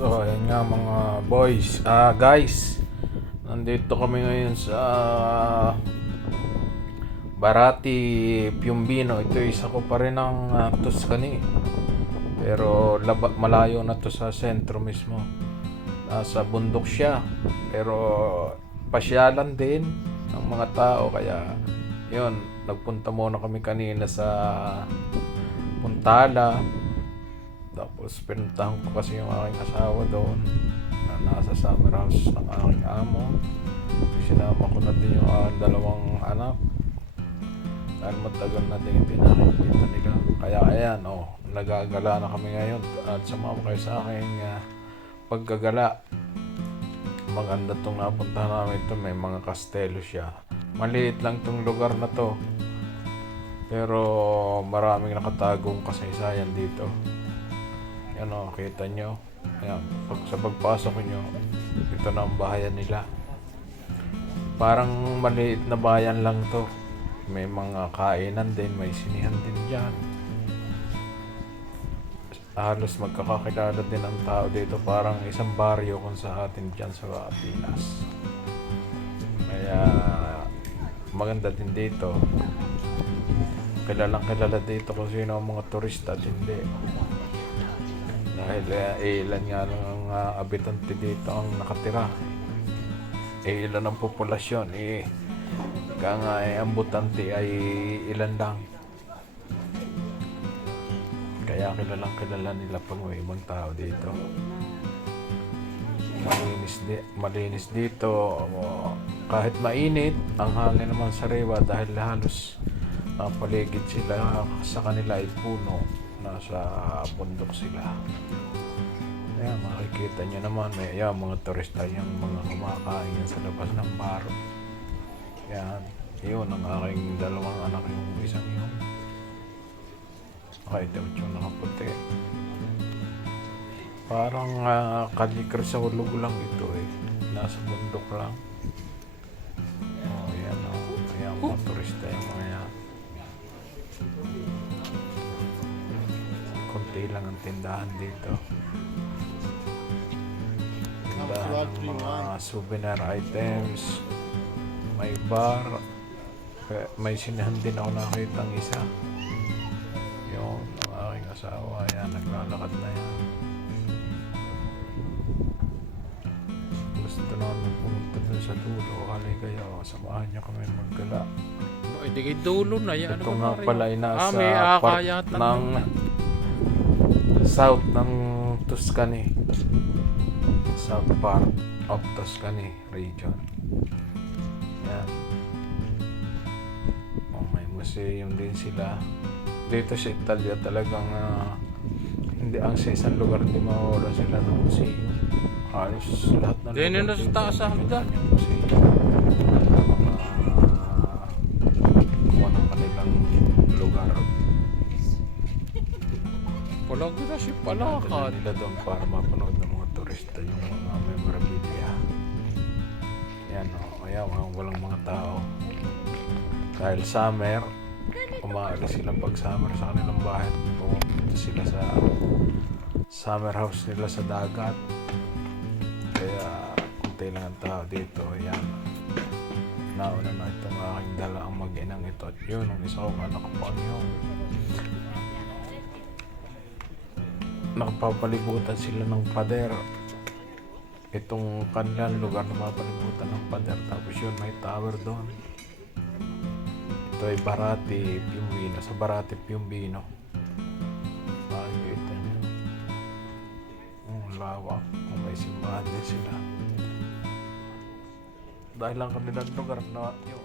So, ayan nga mga boys, guys, nandito kami ngayon sa Barati, Piombino. Ito isa ko pa rin ng Tuscany. Pero malayo na to sa sentro mismo. Nasa bundok siya. Pero pasyalan din ng mga tao. Kaya yun, nagpunta muna kami kanina sa Puntala. Tapos pinuntahan ko kasi yung aking asawa doon na nasa summer house ng aking amo. Sinama ko na din yung aking dalawang anak dahil matagal na din hindi nakikita nila. Kaya ayan, nagagala na kami ngayon at sumama kayo sa aking paggagala. Maganda itong napuntahan namin ito, may mga kastelo siya. Maliit lang itong lugar na to pero maraming nakatagong kasaysayan dito. Yan kita nyo. Ayan, sa pagpasok nyo, ito na ang bahayan nila. Parang maliit na bayan lang to. May mga kainan din, may sinihan din dyan. Halos magkakakilala din ang tao dito. Parang isang baryo kung sa atin dyan sa Pinas. Kaya maganda din dito. Kilalang kilala dito kung sino ang mga turista at hindi. Dahil ilan nga lang ang abitante dito ang nakatira. Ilan ang populasyon. Kaya nga ang butante ay ilan lang. Kaya kilalang kilala nila pag may ibang tao dito. Malinis dito. Kahit mainit, ang hangin naman sariwa dahil halos paligid sila sa kanila ay puno. Nasa bundok sila. Ayan, makikita nyo naman may mga turista yung mga kumakain yan sa labas ng bar. Yan, yun ang aking dalawang anak, yung isang yun. Ito yung nakaputi. Parang kalikar sa hulog lang ito nasa bundok lang. Yan ayan mga turista yung mga yan. Konti lang ang tindahan dito. Tindahan ng mga souvenir items. May bar. May sinihan din ako nakita ng isa. Yung aking asawa. Yan, naglalakad na yan. Gusto na ako pumunta dun sa dulo. Halay kayo. Samahan niyo kami maggala. Hindi kayo dulo na yan. Ito nga pala ay nasa may part yata ng south ng Tuscany. South part of Tuscany region. Yan. May museum din sila. Dito sa Italia talagang hindi ang sa isang lugar hindi mawawala sila ng museum. Halos lahat ng Dito lugar na sa taas sa hagdan. Mga kanilang lugar. Walang na si Palakad. Nila doon para mapanood ng mga turista yung mga memorabilia. Yan ayan, walang mga tao. Dahil summer, umaalis sila pag summer sa kanilang bahay. Pumunta sila sa summer house nila sa dagat. Kaya kunti lang ang tao dito. Ayan. Nauna na itong aking dala ang mag-inang ito. At yun, ang isa kong anak po yun. Nakapapalibutan sila ng pader. Itong kanilang lugar na mapalibutan ng pader. Tapos yun, may tower doon. Ito ay Barati, Piombino. Sa Barati, Piombino. Makikita nyo. Ang lawak. May simbahan din sila. Dahil ang kanilang lugar na yun.